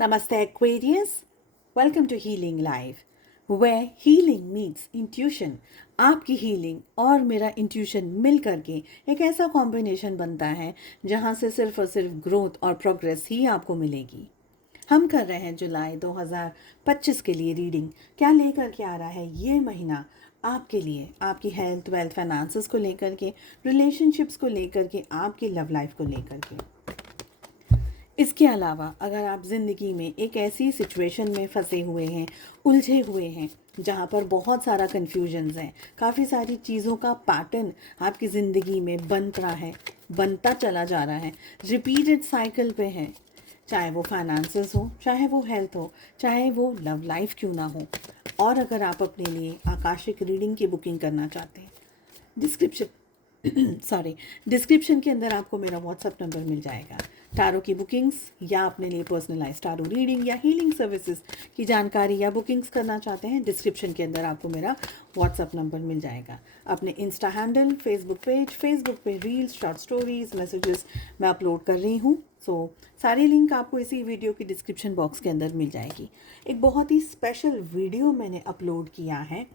Namaste, Aquarius. Welcome to Healing Live, where healing meets intuition. आपकी healing और मेरा intuition मिल करके एक ऐसा कॉम्बिनेशन बनता है जहाँ से सिर्फ और सिर्फ ग्रोथ और प्रोग्रेस ही आपको मिलेगी। हम कर रहे हैं जुलाई 2025 के लिए रीडिंग। क्या लेकर के आ रहा है ये महीना आपके लिए, आपकी हेल्थ, वेल्थ, फाइनेंसेस को लेकर के, रिलेशनशिप्स को लेकर के, आपकी लव लाइफ को लेकर के। इसके अलावा अगर आप ज़िंदगी में एक ऐसी सिचुएशन में फंसे हुए हैं, उलझे हुए हैं, जहाँ पर बहुत सारा कन्फ्यूजन्स है, काफ़ी सारी चीज़ों का पैटर्न आपकी ज़िंदगी में बन रहा है, बनता चला जा रहा है, रिपीटेड साइकिल पे है, चाहे वो फाइनेंसेस हो, चाहे वो हेल्थ हो, चाहे वो लव लाइफ क्यों ना हो। और अगर आप अपने लिए आकाशिक रीडिंग की बुकिंग करना चाहते हैं, डिस्क्रिप्शन के अंदर आपको मेरा व्हाट्सएप नंबर मिल जाएगा। टारो की बुकिंग्स या अपने लिए पर्सनलाइज टारो रीडिंग या हीलिंग सर्विसेज की जानकारी या बुकिंग्स करना चाहते हैं, डिस्क्रिप्शन के अंदर आपको मेरा व्हाट्सएप नंबर मिल जाएगा। अपने इंस्टा हैंडल, फेसबुक पे रील्स, शॉर्ट स्टोरीज, मैसेजेस मैं अपलोड कर रही हूँ। सारी लिंक आपको इसी वीडियो की डिस्क्रिप्शन बॉक्स के अंदर मिल जाएगी। एक बहुत ही स्पेशल वीडियो मैंने अपलोड किया है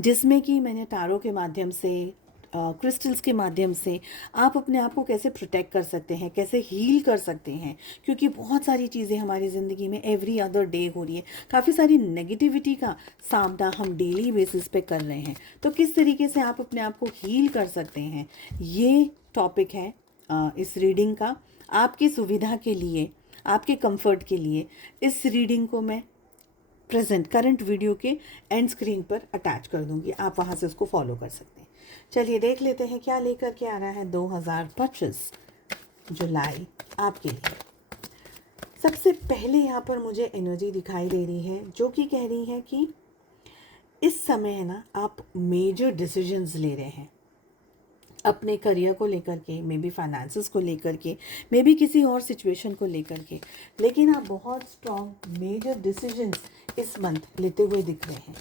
जिसमें कि मैंने टारो के माध्यम से, क्रिस्टल्स के माध्यम से आप अपने आप को कैसे प्रोटेक्ट कर सकते हैं, कैसे हील कर सकते हैं, क्योंकि बहुत सारी चीज़ें हमारी ज़िंदगी में एवरी अदर डे हो रही है। काफ़ी सारी नेगेटिविटी का सामना हम डेली बेसिस पे कर रहे हैं, तो किस तरीके से आप अपने आप को हील कर सकते हैं, ये टॉपिक है इस रीडिंग का। आपकी सुविधा के लिए, आपके कंफर्ट के लिए इस रीडिंग को मैं प्रेजेंट करंट वीडियो के एंड स्क्रीन पर अटैच कर दूंगी, आप वहाँ से उसको फॉलो कर सकते हैं। चलिए देख लेते हैं क्या लेकर के आ रहा है 2025 जुलाई आपके लिए। सबसे पहले यहाँ पर मुझे एनर्जी दिखाई दे रही है जो कि कह रही है कि इस समय है ना, आप मेजर डिसीजंस ले रहे हैं अपने करियर को लेकर के, मे बी फाइनेंसेस को लेकर के, मे बी किसी और सिचुएशन को लेकर के, लेकिन आप बहुत स्ट्रॉन्ग मेजर डिसीजंस इस मंथ लेते हुए दिख रहे हैं।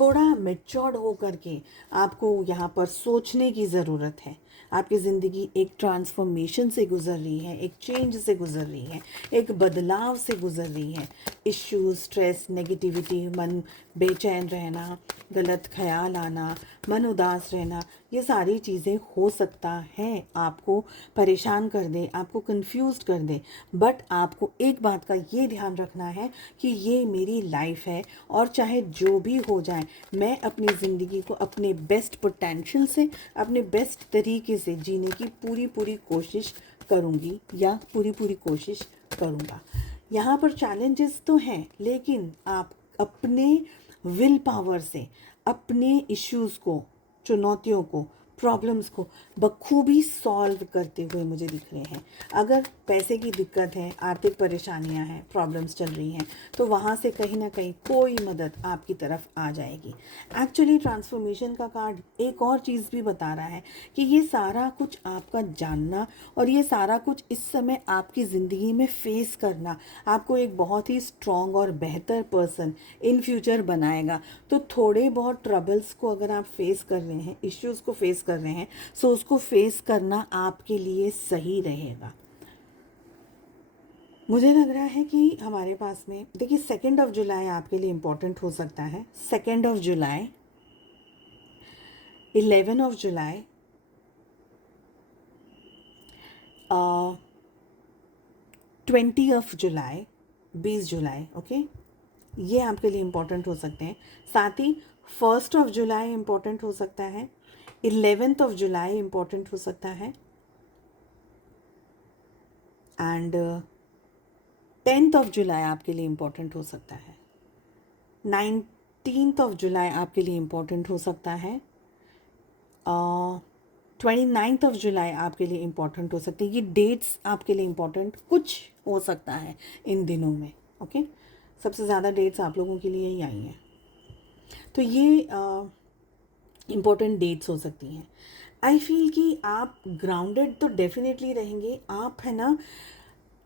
थोड़ा मेच्योर्ड हो करके आपको यहाँ पर सोचने की ज़रूरत है। आपकी ज़िंदगी एक ट्रांसफॉर्मेशन से गुजर रही है, एक चेंज से गुजर रही है, एक बदलाव से गुजर रही है। इश्यूज, स्ट्रेस, नेगेटिविटी, मन बेचैन रहना, गलत ख्याल आना, मन उदास रहना, ये सारी चीज़ें हो सकता है आपको परेशान कर दे, आपको कंफ्यूज कर दे। बट आपको एक बात का ये ध्यान रखना है कि ये मेरी लाइफ है और चाहे जो भी हो जाए, मैं अपनी ज़िंदगी को अपने बेस्ट पोटेंशियल से, अपने बेस्ट तरीके से जीने की पूरी पूरी कोशिश करूँगी या पूरी पूरी कोशिश करूँगा। यहाँ पर चैलेंजेस तो हैं, लेकिन आप अपने विल पावर से अपने इश्यूज़ को, चुनौतियों को, प्रॉब्लम्स को बखूबी सॉल्व करते हुए मुझे दिख रहे हैं। अगर पैसे की दिक्कत है, आर्थिक परेशानियां हैं, प्रॉब्लम्स चल रही हैं, तो वहाँ से कहीं ना कहीं कोई मदद आपकी तरफ आ जाएगी। एक्चुअली ट्रांसफॉर्मेशन का कार्ड एक और चीज़ भी बता रहा है कि ये सारा कुछ आपका जानना और ये सारा कुछ इस समय आपकी ज़िंदगी में फेस करना आपको एक बहुत ही स्ट्रॉन्ग और बेहतर पर्सन इन फ्यूचर बनाएगा। तो थोड़े बहुत ट्रबल्स को अगर आप फेस कर रहे हैं, इश्यूज़ को फेस कर रहे हैं, सो उसको फेस करना आपके लिए सही रहेगा। मुझे लग रहा है कि हमारे पास में, देखिए, 2 जुलाई आपके लिए इम्पोर्टेंट हो सकता है। 2 जुलाई, 11 जुलाई, 20 जुलाई, 20 जुलाई, ओके, ये आपके लिए इम्पोर्टेंट हो सकते हैं। साथ ही 1 जुलाई इम्पोर्टेंट हो सकता है, 11 जुलाई इम्पोर्टेंट हो सकता है, एंड 10 जुलाई आपके लिए इम्पोर्टेंट हो सकता है, 19 जुलाई आपके लिए इम्पोर्टेंट हो सकता है, 29 जुलाई आपके लिए इम्पोर्टेंट हो सकती है। ये डेट्स आपके लिए इम्पोर्टेंट कुछ हो सकता है इन दिनों में, ओके। सबसे ज़्यादा डेट्स आप लोगों के लिए ही आई हैं, तो ये इम्पोर्टेंट डेट्स हो सकती हैं। आई फील कि आप ग्राउंडेड तो डेफिनेटली रहेंगे, आप है ना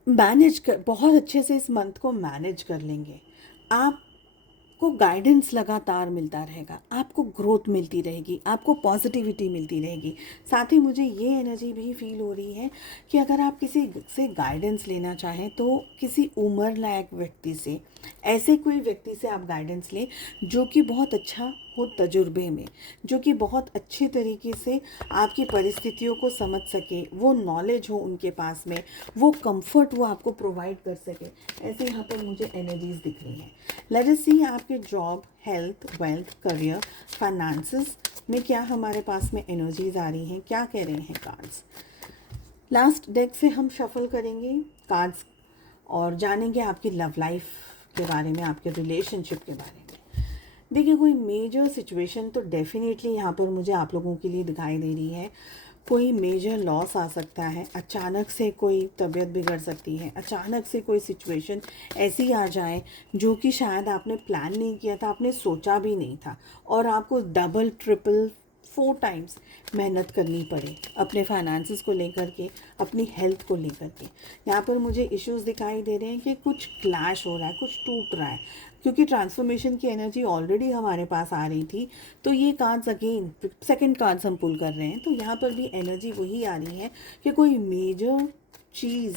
मैनेज कर, बहुत अच्छे से इस मंथ को मैनेज कर लेंगे। आप को गाइडेंस लगातार मिलता रहेगा, आपको ग्रोथ मिलती रहेगी, आपको पॉजिटिविटी मिलती रहेगी। साथ ही मुझे ये एनर्जी भी फील हो रही है कि अगर आप किसी से गाइडेंस लेना चाहें तो किसी उम्र लायक व्यक्ति से, ऐसे कोई व्यक्ति से आप गाइडेंस लें जो कि बहुत अच्छा हो तजुर्बे में, जो कि बहुत अच्छे तरीके से आपकी परिस्थितियों को समझ सके, वो नॉलेज हो उनके पास में, वो कंफर्ट वो आपको प्रोवाइड कर सके। ऐसे यहाँ पर मुझे एनर्जीज दिख रही हैं। लेट अस सी आपके job, health, wealth, career, finances में क्या हमारे पास में एनर्जीज आ रही हैं, क्या कह रहे हैं कार्ड्स। लास्ट डेक से हम शफल करेंगे कार्ड्स और जानेंगे आपकी लव लाइफ के बारे में, आपके रिलेशनशिप के बारे में। देखिए, कोई मेजर सिचुएशन तो डेफिनेटली यहाँ पर मुझे आप लोगों के लिए दिखाई दे रही है। कोई मेजर लॉस आ सकता है, अचानक से कोई तबीयत बिगड़ सकती है, अचानक से कोई सिचुएशन ऐसी आ जाए जो कि शायद आपने प्लान नहीं किया था, आपने सोचा भी नहीं था, और आपको डबल ट्रिपल 4 टाइम्स मेहनत करनी पड़े अपने फाइनेंसेस को लेकर के, अपनी हेल्थ को लेकर के। यहाँ पर मुझे इश्यूज दिखाई दे रहे हैं कि कुछ क्लैश हो रहा है, कुछ टूट रहा है, क्योंकि ट्रांसफॉर्मेशन की एनर्जी ऑलरेडी हमारे पास आ रही थी। तो ये कार्ड्स अगेन सेकंड कार्ड्स हम पुल कर रहे हैं, तो यहाँ पर भी एनर्जी वही आ रही है कि कोई मेजर चीज़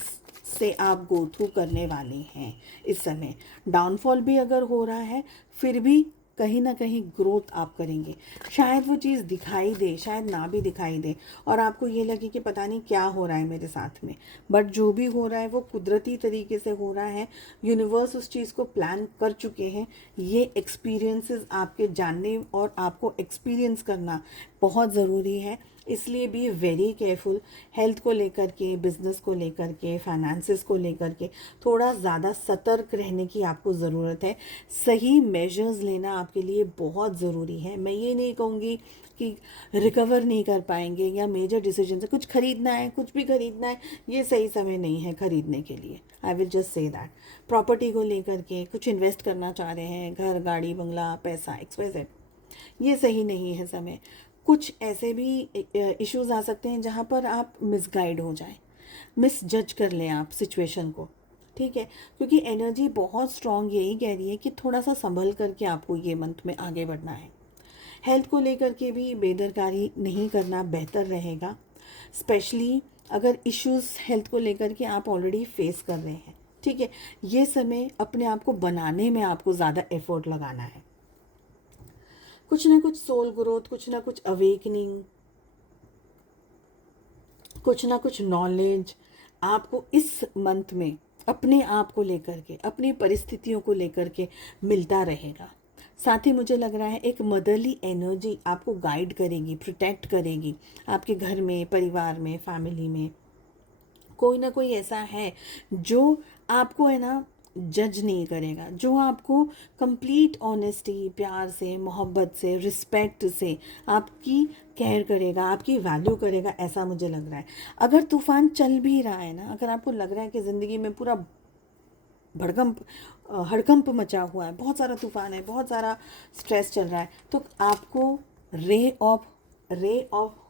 से आप गो थ्रू करने वाले हैं इस समय। डाउनफॉल भी अगर हो रहा है, फिर भी कहीं ना कहीं ग्रोथ आप करेंगे। शायद वो चीज़ दिखाई दे, शायद ना भी दिखाई दे, और आपको ये लगे कि पता नहीं क्या हो रहा है मेरे साथ में, बट जो भी हो रहा है वो कुदरती तरीके से हो रहा है। यूनिवर्स उस चीज़ को प्लान कर चुके हैं। ये एक्सपीरियंसेस आपके जानने और आपको एक्सपीरियंस करना बहुत ज़रूरी है, इसलिए भी वेरी केयरफुल। हेल्थ को लेकर के, बिजनेस को लेकर के, फाइनेंसेस को लेकर के थोड़ा ज़्यादा सतर्क रहने की आपको ज़रूरत है। सही मेजर्स लेना आपके लिए बहुत ज़रूरी है। मैं ये नहीं कहूँगी कि रिकवर नहीं कर पाएंगे या मेजर डिसीजन से कुछ खरीदना है, कुछ भी खरीदना है, ये सही समय नहीं है खरीदने के लिए। I will just say that. Property को लेकर के कुछ इन्वेस्ट करना चाह रहे हैं, घर, गाड़ी, बंगला, पैसा, एक्सपेंसिव, ये सही नहीं है समय। कुछ ऐसे भी इश्यूज आ सकते हैं जहाँ पर आप मिसगाइड हो जाएं, मिस जज कर लें आप सिचुएशन को, ठीक है, क्योंकि एनर्जी बहुत स्ट्रांग यही कह रही है कि थोड़ा सा संभल करके आपको ये मंथ में आगे बढ़ना है। हेल्थ को लेकर के भी बेदरकारी नहीं करना बेहतर रहेगा, स्पेशली अगर इश्यूज हेल्थ को लेकर के आप ऑलरेडी फेस कर रहे हैं, ठीक है। ये समय अपने आप को बनाने में आपको ज़्यादा एफर्ट लगाना है। कुछ ना कुछ सोल ग्रोथ, कुछ ना कुछ अवेकनिंग, कुछ ना कुछ नॉलेज आपको इस मंथ में अपने आप को लेकर के, अपनी परिस्थितियों को लेकर के मिलता रहेगा। साथ ही मुझे लग रहा है एक मदरली एनर्जी आपको गाइड करेगी, प्रोटेक्ट करेगी। आपके घर में, परिवार में, फैमिली में कोई ना कोई ऐसा है जो आपको है ना जज नहीं करेगा, जो आपको कंप्लीट ऑनेस्टी, प्यार से, मोहब्बत से, रिस्पेक्ट से आपकी केयर करेगा, आपकी वैल्यू करेगा, ऐसा मुझे लग रहा है। अगर तूफान चल भी रहा है ना, अगर आपको लग रहा है कि ज़िंदगी में पूरा भड़कंप हड़कंप मचा हुआ है, बहुत सारा तूफान है, बहुत सारा स्ट्रेस चल रहा है, तो आपको रे ऑफ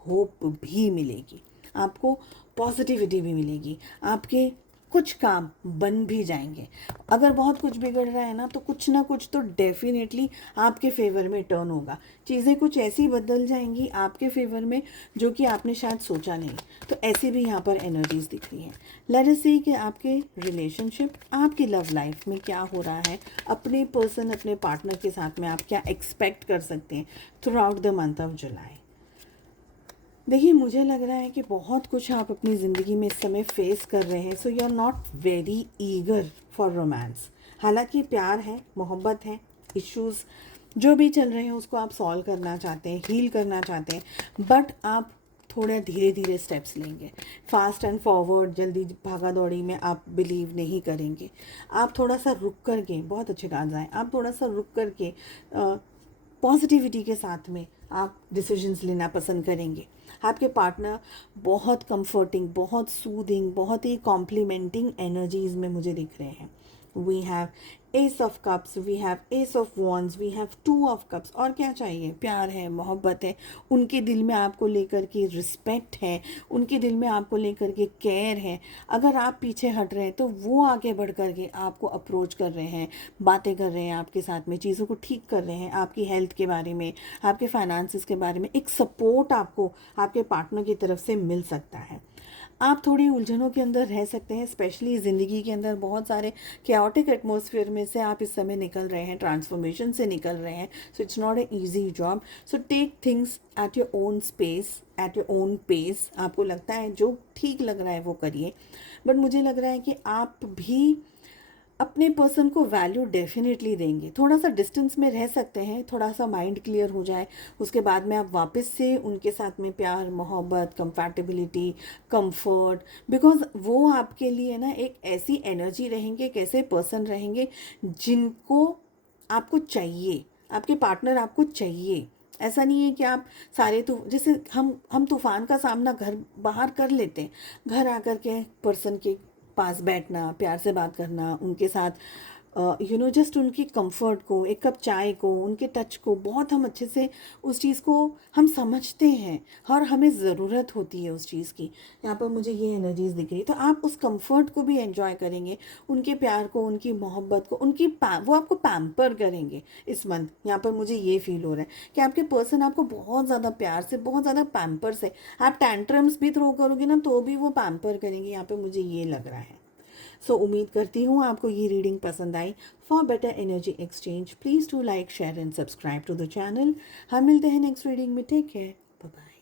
होप भी मिलेगी, आपको पॉजिटिविटी भी मिलेगी, आपके कुछ काम बन भी जाएंगे। अगर बहुत कुछ बिगड़ रहा है ना, तो कुछ ना कुछ तो डेफिनेटली आपके फेवर में टर्न होगा, चीज़ें कुछ ऐसी बदल जाएंगी आपके फेवर में जो कि आपने शायद सोचा नहीं। तो ऐसी भी यहाँ पर एनर्जीज दिख रही हैं। लेट अस सी कि आपके रिलेशनशिप, आपकी लव लाइफ में क्या हो रहा है, अपने पर्सन, अपने पार्टनर के साथ में आप क्या एक्सपेक्ट कर सकते हैं through out the month of July. देखिए, मुझे लग रहा है कि बहुत कुछ आप अपनी ज़िंदगी में इस समय फेस कर रहे हैं, so you are not very eager for romance. हालांकि प्यार है, मोहब्बत है, इश्यूज़ जो भी चल रहे हैं उसको आप सॉल्व करना चाहते हैं, हील करना चाहते हैं, बट आप थोड़ा धीरे धीरे स्टेप्स लेंगे। फास्ट एंड फॉरवर्ड, जल्दी भागा दौड़ी में आप बिलीव नहीं करेंगे। आप थोड़ा सा रुक करके, बहुत अच्छे कार्ड्स आए, आप थोड़ा सा रुक करके पॉजिटिविटी के साथ में आप डिसीजंस लेना पसंद करेंगे। आपके पार्टनर बहुत कंफर्टिंग, बहुत सूदिंग, बहुत ही कॉम्प्लीमेंटिंग एनर्जीज में मुझे दिख रहे हैं। We have ace of cups, we have ace of wands, we have two of cups. और क्या चाहिए? प्यार है, मोहब्बत है, उनके दिल में आपको लेकर के रिस्पेक्ट है, उनके दिल में आपको लेकर के केयर है। अगर आप पीछे हट रहे हैं तो वो आगे बढ़ कर के आपको अप्रोच कर रहे हैं, बातें कर रहे हैं आपके साथ में, चीज़ों को ठीक कर रहे हैं, आपकी हेल्थ के बारे में, आपके फाइनेंसिस के बारे में एक सपोर्ट आपको आपके पार्टनर की तरफ से मिल सकता है। आप थोड़ी उलझनों के अंदर रह सकते हैं, स्पेशली ज़िंदगी के अंदर बहुत सारे कैओटिक एटमॉस्फेयर में से आप इस समय निकल रहे हैं, ट्रांसफॉर्मेशन से निकल रहे हैं। So it's not a easy job. So take things at your own space, at your own pace. आपको लगता है जो ठीक लग रहा है वो करिए, बट मुझे लग रहा है कि आप भी अपने पर्सन को वैल्यू डेफिनेटली देंगे। थोड़ा सा डिस्टेंस में रह सकते हैं, थोड़ा सा माइंड क्लियर हो जाए, उसके बाद में आप वापस से उनके साथ में प्यार, मोहब्बत, कंपैटिबिलिटी, कंफर्ट, बिकॉज वो आपके लिए ना एक ऐसी एनर्जी रहेंगे, एक ऐसे पर्सन रहेंगे जिनको आपको चाहिए, आपके पार्टनर आपको चाहिए। ऐसा नहीं है कि आप सारे तो जैसे हम तूफान का सामना घर बाहर कर लेते हैं, घर आकर के पर्सन के पास बैठना, प्यार से बात करना, उनके साथ जस्ट उनकी कंफर्ट को, एक कप चाय को, उनके टच को बहुत हम अच्छे से उस चीज़ को हम समझते हैं और हमें ज़रूरत होती है उस चीज़ की। यहाँ पर मुझे ये एनर्जीज दिख रही, तो आप उस कंफर्ट को भी एंजॉय करेंगे, उनके प्यार को, उनकी मोहब्बत को, वो आपको पैम्पर करेंगे इस मंथ। यहाँ पर मुझे ये फील हो रहा है कि आपके पर्सन आपको बहुत ज़्यादा प्यार से, बहुत ज़्यादा पैम्पर से, आप टैंट्रम्स भी थ्रो करोगे ना तो भी वो पैम्पर करेंगे। यहाँ पर मुझे ये लग रहा है। सो उम्मीद करती हूँ आपको ये रीडिंग पसंद आई। For better energy exchange please to like, share and subscribe to the channel. हम मिलते हैं नेक्स्ट रीडिंग में। Take care, bye bye.